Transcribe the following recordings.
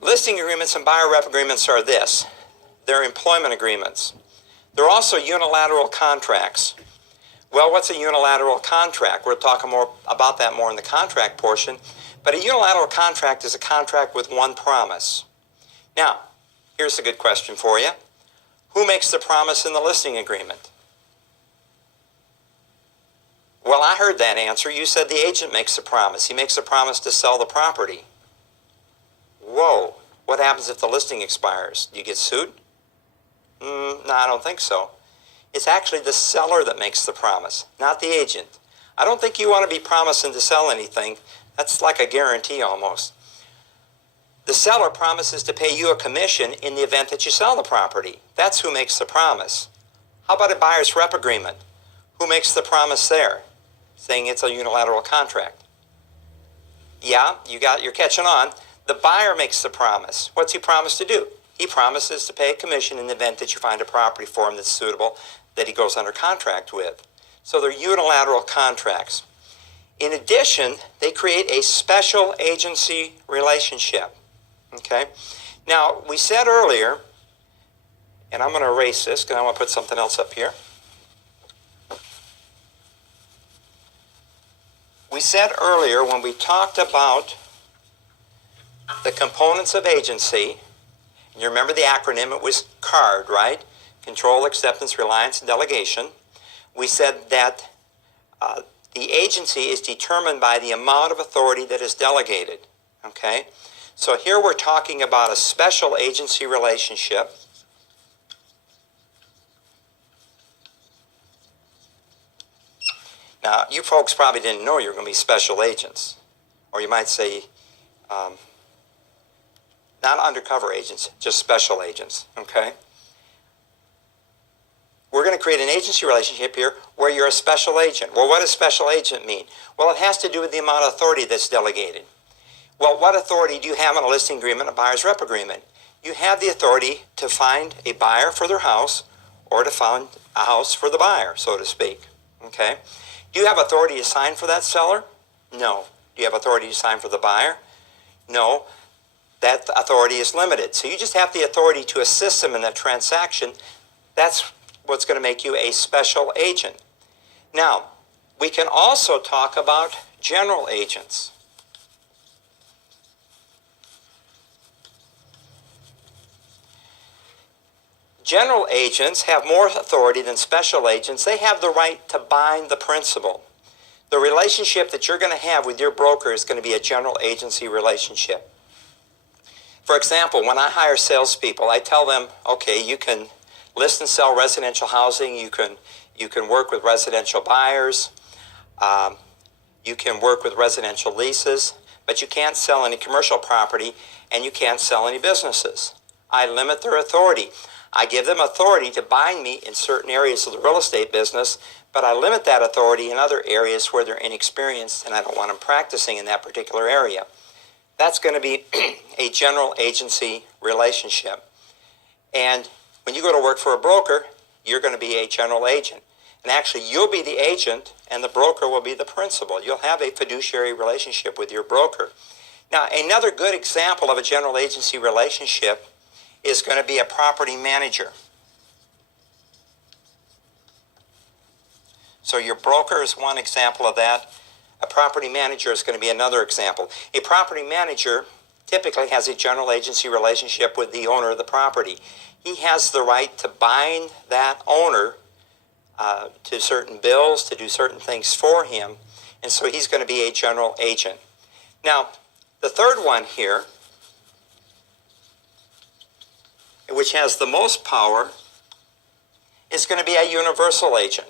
Listing agreements and buyer rep agreements are this. They're employment agreements. They're also unilateral contracts. Well, what's a unilateral contract? We'll talk more about that more in the contract portion. But a unilateral contract is a contract with one promise. Now, here's a good question for you. Who makes the promise in the listing agreement? Well, I heard that answer. You said the agent makes the promise. He makes a promise to sell the property. Whoa. What happens if the listing expires? Do you get sued? No, I don't think so. It's actually the seller that makes the promise, not the agent. I don't think you want to be promising to sell anything. That's like a guarantee almost. The seller promises to pay you a commission in the event that you sell the property. That's who makes the promise. How about a buyer's rep agreement? Who makes the promise there? Saying it's a unilateral contract. Yeah, you're catching on. The buyer makes the promise. What's he promised to do? He promises to pay a commission in the event that you find a property for him that's suitable that he goes under contract with. So they're unilateral contracts. In addition, they create a special agency relationship. Okay? Now, we said earlier, and I'm going to erase this because I want to put something else up here. We said earlier when we talked about the components of agency, and you remember the acronym, it was CARD, right? Control, Acceptance, Reliance, and Delegation. We said that the agency is determined by the amount of authority that is delegated. Okay? So here we're talking about a special agency relationship. Now, you folks probably didn't know you were going to be special agents. Or you might say, not undercover agents, just special agents, okay? We're going to create an agency relationship here where you're a special agent. Well, what does special agent mean? Well, it has to do with the amount of authority that's delegated. Well, what authority do you have on a listing agreement, a buyer's rep agreement? You have the authority to find a buyer for their house or to find a house for the buyer, so to speak, okay? Do you have authority to sign for that seller? No. Do you have authority to sign for the buyer? No. That authority is limited. So you just have the authority to assist them in that transaction. That's what's going to make you a special agent. Now, we can also talk about general agents. General agents have more authority than special agents. They have the right to bind the principal. The relationship that you're going to have with your broker is going to be a general agency relationship. For example, when I hire salespeople, I tell them, okay, you can list and sell residential housing, you can work with residential buyers, you can work with residential leases, but you can't sell any commercial property and you can't sell any businesses. I limit their authority. I give them authority to bind me in certain areas of the real estate business, but I limit that authority in other areas where they're inexperienced and I don't want them practicing in that particular area. That's going to be a general agency relationship. And when you go to work for a broker, you're going to be a general agent. And actually, you'll be the agent and the broker will be the principal. You'll have a fiduciary relationship with your broker. Now, another good example of a general agency relationship is going to be a property manager. So your broker is one example of that. A property manager is going to be another example. A property manager typically has a general agency relationship with the owner of the property. He has the right to bind that owner to certain bills, to do certain things for him, and so he's going to be a general agent. Now, the third one here, which has the most power, is going to be a universal agent.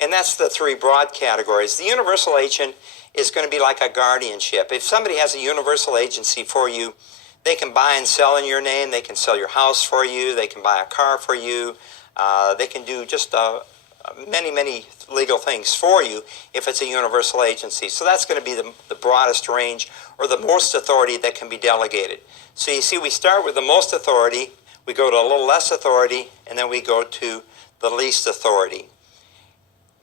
And that's the three broad categories. The universal agent is going to be like a guardianship. If somebody has a universal agency for you, they can buy and sell in your name. They can sell your house for you. They can buy a car for you. They can do just many, many legal things for you if it's a universal agency. So that's going to be the broadest range or the most authority that can be delegated. So you see, we start with the most authority, we go to a little less authority, and then we go to the least authority.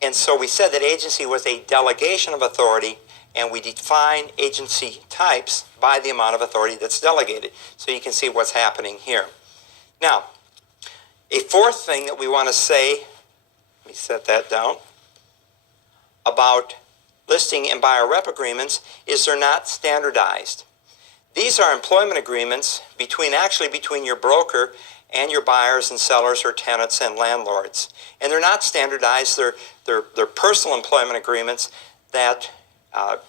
And so we said that agency was a delegation of authority, and we define agency types by the amount of authority that's delegated. So you can see what's happening here. Now, a fourth thing that we want to say, let me set that down, about listing and buyer rep agreements is they're not standardized. These are employment agreements between your broker and your buyers and sellers or tenants and landlords. And they're not standardized. They're personal employment agreements that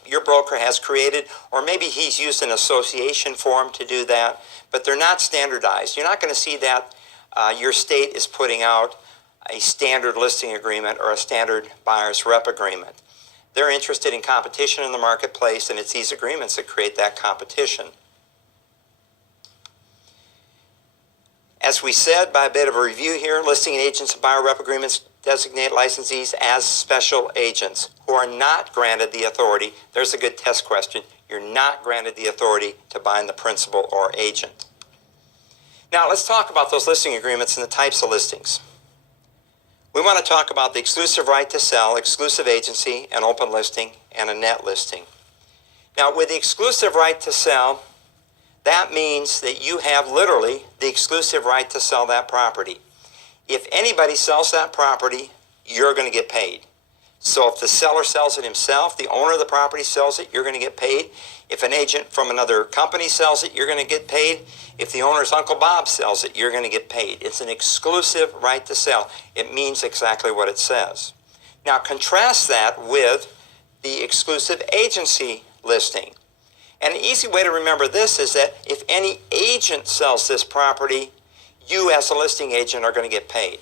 your broker has created, or maybe he's used an association form to do that, but they're not standardized. You're not going to see that your state is putting out a standard listing agreement or a standard buyer's rep agreement. They're interested in competition in the marketplace, and it's these agreements that create that competition. As we said, by a bit of a review here, listing agents and buyer rep agreements designate licensees as special agents who are not granted the authority. There's a good test question. You're not granted the authority to bind the principal or agent. Now let's talk about those listing agreements and the types of listings. We want to talk about the exclusive right to sell, exclusive agency, an open listing, and a net listing. Now with the exclusive right to sell, that means that you have literally the exclusive right to sell that property. If anybody sells that property, you're going to get paid. So if the seller sells it himself, the owner of the property sells it, you're going to get paid. If an agent from another company sells it, you're going to get paid. If the owner's Uncle Bob sells it, you're going to get paid. It's an exclusive right to sell. It means exactly what it says. Now contrast that with the exclusive agency listing. And an easy way to remember this is that if any agent sells this property, you as a listing agent are going to get paid.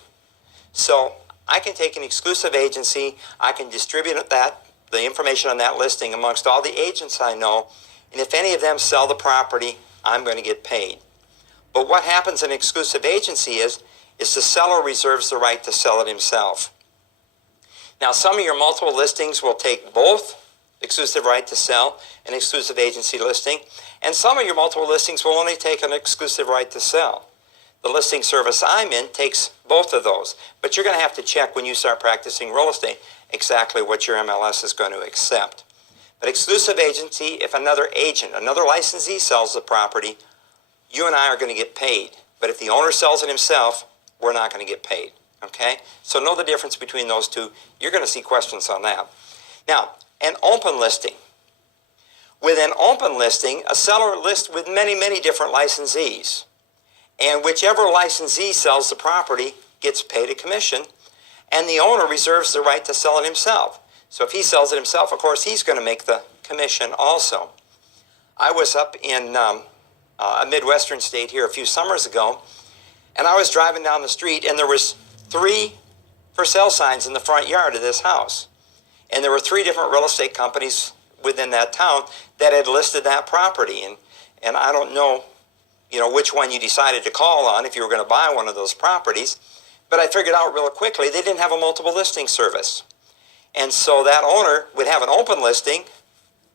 So I can take an exclusive agency, I can distribute the information on that listing amongst all the agents I know, and if any of them sell the property, I'm going to get paid. But what happens in exclusive agency is the seller reserves the right to sell it himself. Now some of your multiple listings will take both exclusive right to sell and exclusive agency listing, and some of your multiple listings will only take an exclusive right to sell. The listing service I'm in takes both of those, but you're going to have to check when you start practicing real estate exactly what your MLS is going to accept. But exclusive agency, if another agent, another licensee sells the property, you and I are going to get paid. But if the owner sells it himself, we're not going to get paid. Okay? So know the difference between those two. You're going to see questions on that. Now, an open listing. With an open listing, a seller lists with many, many different licensees. And whichever licensee sells the property gets paid a commission, and the owner reserves the right to sell it himself. So if he sells it himself, of course, he's going to make the commission also. I was up in a Midwestern state here a few summers ago, and I was driving down the street, and there was 3 for sale signs in the front yard of this house. And there were 3 different real estate companies within that town that had listed that property. And I don't know, which one you decided to call on if you were going to buy one of those properties. But I figured out real quickly they didn't have a multiple listing service. And so that owner would have an open listing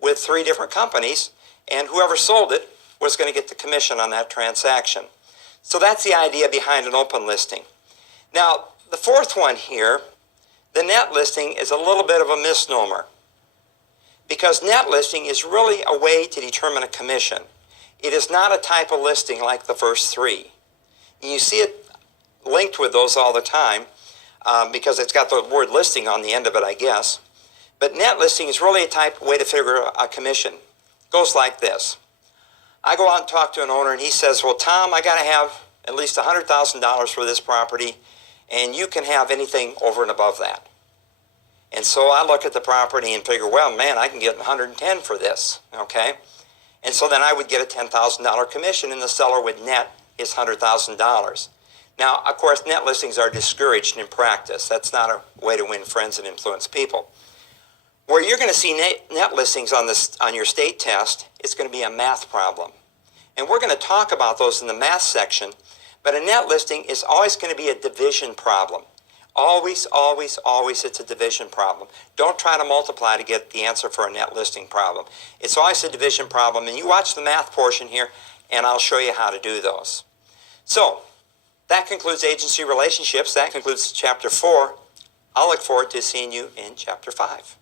with 3 different companies, and whoever sold it was going to get the commission on that transaction. So that's the idea behind an open listing. Now, the fourth one here, the net listing, is a little bit of a misnomer, because net listing is really a way to determine a commission. It is not a type of listing like the first 3. And you see it linked with those all the time because it's got the word listing on the end of it, I guess. But net listing is really a way to figure a commission. It goes like this. I go out and talk to an owner, and he says, well, Tom, I got to have at least $100,000 for this property, and you can have anything over and above that. And so I look at the property and figure, well, man, I can get 110 for this, okay? And so then I would get a $10,000 commission, and the seller would net his $100,000. Now, of course, net listings are discouraged in practice. That's not a way to win friends and influence people. Where you're going to see net listings on your state test, it's going to be a math problem. And we're going to talk about those in the math section, but a net listing is always going to be a division problem. Always, always, always it's a division problem. Don't try to multiply to get the answer for a net listing problem. It's always a division problem, and you watch the math portion here, and I'll show you how to do those. So, that concludes agency relationships. That concludes Chapter 4. I'll look forward to seeing you in Chapter 5.